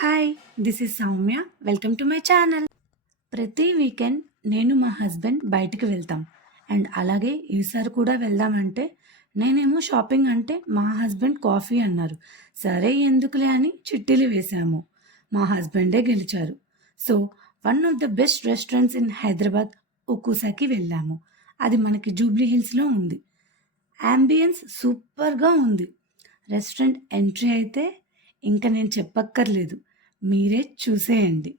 Hi, this is Soumya. Welcome to my channel. ప్రతి weekend నేను మా హస్బెండ్ బయటికి వెళ్తాం. అండ్ అలాగే ఈసారి కూడా వెళ్దామంటే నేనేమో షాపింగ్ అంటే మా హస్బెండ్ కాఫీ అన్నారు. సరే ఎందుకులే అని చిట్టీలు వేశాము. మా హస్బెండే గెలిచారు. So one of the best restaurants in Hyderabad ఒక్కుసాకి వెళ్ళాము. అది మనకి జూబ్లీ హిల్స్లో ఉంది. యాంబియన్స్ సూపర్గా ఉంది. రెస్టారెంట్ ఎంట్రీ అయితే ఇంకా నేను చెప్పక్కర్లేదు, మీరే చూసేయండి.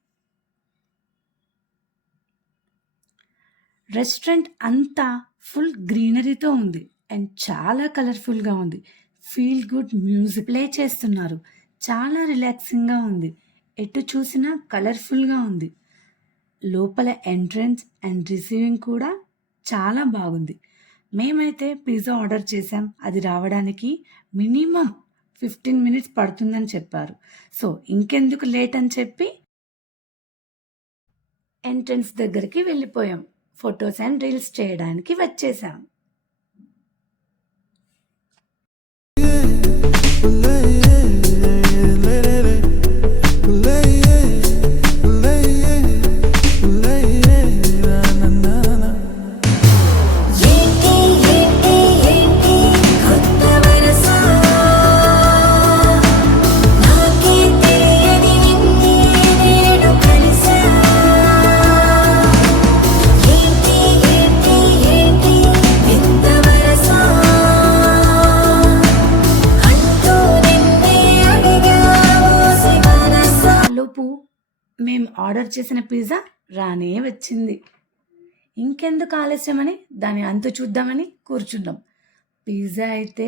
రెస్టారెంట్ అంతా ఫుల్ గ్రీనరీతో ఉంది అండ్ చాలా కలర్ఫుల్గా ఉంది. ఫీల్ గుడ్ మ్యూజిక్ ప్లే చేస్తున్నారు. చాలా రిలాక్సింగ్గా ఉంది. ఎటు చూసినా కలర్ఫుల్గా ఉంది. లోపల ఎంట్రన్స్ అండ్ రిసీవింగ్ కూడా చాలా బాగుంది. మేమైతే పిజ్జా ఆర్డర్ చేసాం. అది రావడానికి మినిమం 15 మినిట్స్ పడుతుందని చెప్పారు. సో ఇంకెందుకు లేట్ అని చెప్పి ఎంట్రన్స్ దగ్గరికి వెళ్ళిపోయాం. ఫొటోస్ అండ్ రీల్స్ చేయడానికి వచ్చేసాం. లోపు మేము ఆర్డర్ చేసిన పిజ్జా రానే వచ్చింది. ఇంకెందుకు ఆలస్యమని దాని అంతు చూద్దామని కూర్చున్నాం. పిజ్జా అయితే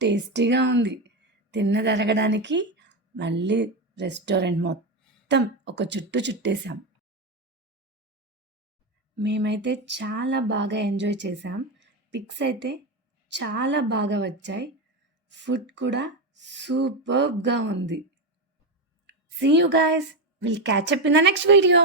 టేస్టీగా ఉంది. తిన్నదరగడానికి మళ్ళీ రెస్టారెంట్ మొత్తం ఒక చుట్టూ చుట్టేసాం. మేమైతే చాలా బాగా ఎంజాయ్ చేసాం. పిక్స్ అయితే చాలా బాగా వచ్చాయి. ఫుడ్ కూడా సూపర్గా ఉంది. See you guys. We'll catch up in the next video.